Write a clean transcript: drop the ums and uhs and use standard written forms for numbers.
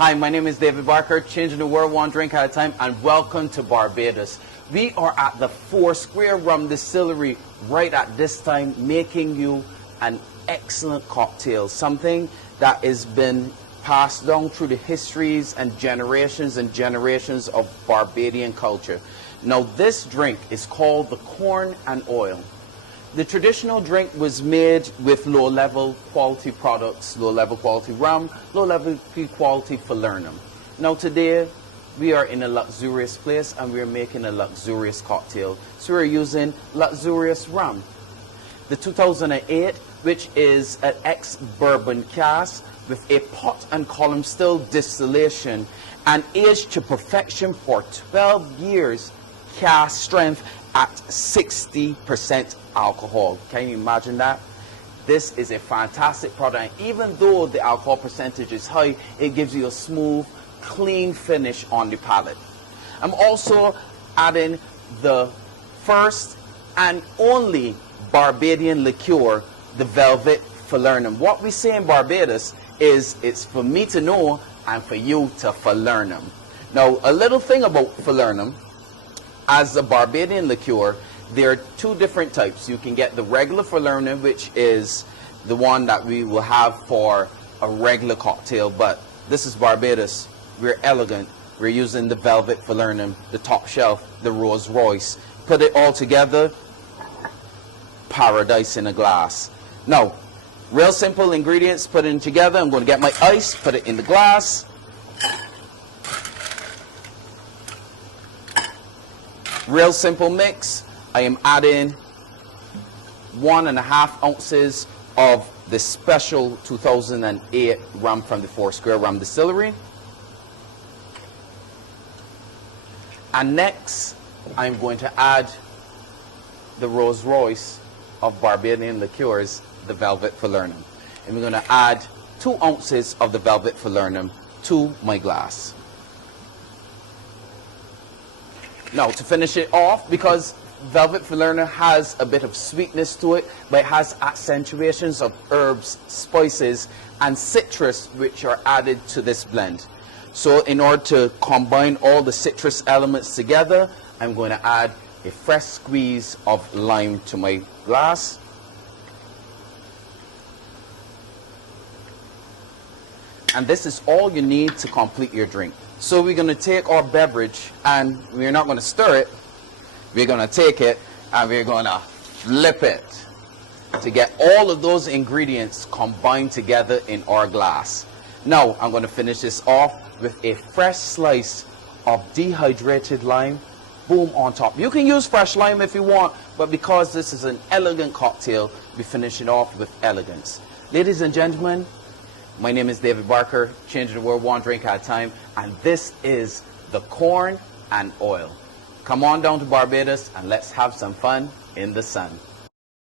Hi, my name is David Barker, changing the world one drink at a time, and welcome to Barbados. We are at the Foursquare Rum Distillery right at this time, making you an excellent cocktail, something that has been passed down through the histories and generations of Barbadian culture. Now, this drink is called the corn and oil. The traditional drink was made with low-level quality products, low-level quality rum, low-level quality Falernum. Now today, we are in a luxurious place and we are making a luxurious cocktail. So we're using luxurious rum. The 2008, which is an ex-bourbon cask with a pot and column still distillation and aged to perfection for 12 years, cask strength at 60% alcohol. Can you imagine that? This is a fantastic product. And even though the alcohol percentage is high, it gives you a smooth, clean finish on the palate. I'm also adding the first and only Barbadian liqueur, the Velvet Falernum. What we say in Barbados is it's for me to know and for you to Falernum. Now, a little thing about Falernum. As a Barbadian liqueur, there are two different types. You can get the regular Falernum, which is the one that we will have for a regular cocktail, but this is Barbados. We're elegant. We're using the Velvet Falernum, the top shelf, the Rolls Royce. Put it all together, paradise in a glass. Now, real simple ingredients, put it together. I'm going to get my ice, put it in the glass. Real simple mix. I am adding 1.5 ounces of the special 2008 rum from the Foursquare Rum Distillery. And next, I'm going to add the Rolls Royce of Barbadian liqueurs, the Velvet Falernum. And we're going to add 2 ounces of the Velvet Falernum to my glass. Now, to finish it off, because Velvet Falernum has a bit of sweetness to it, but it has accentuations of herbs, spices, and citrus which are added to this blend. So in order to combine all the citrus elements together, I'm going to add a fresh squeeze of lime to my glass. And this is all you need to complete your drink. So we're going to take our beverage and we're not going to stir it. We're going to take it and we're going to flip it to get all of those ingredients combined together in our glass. Now I'm going to finish this off with a fresh slice of dehydrated lime. Boom, on top. You can use fresh lime if you want, but because this is an elegant cocktail, we finish it off with elegance. Ladies and gentlemen, my name is David Barker, changing the world one drink at a time, and this is the corn and oil. Come on down to Barbados and let's have some fun in the sun.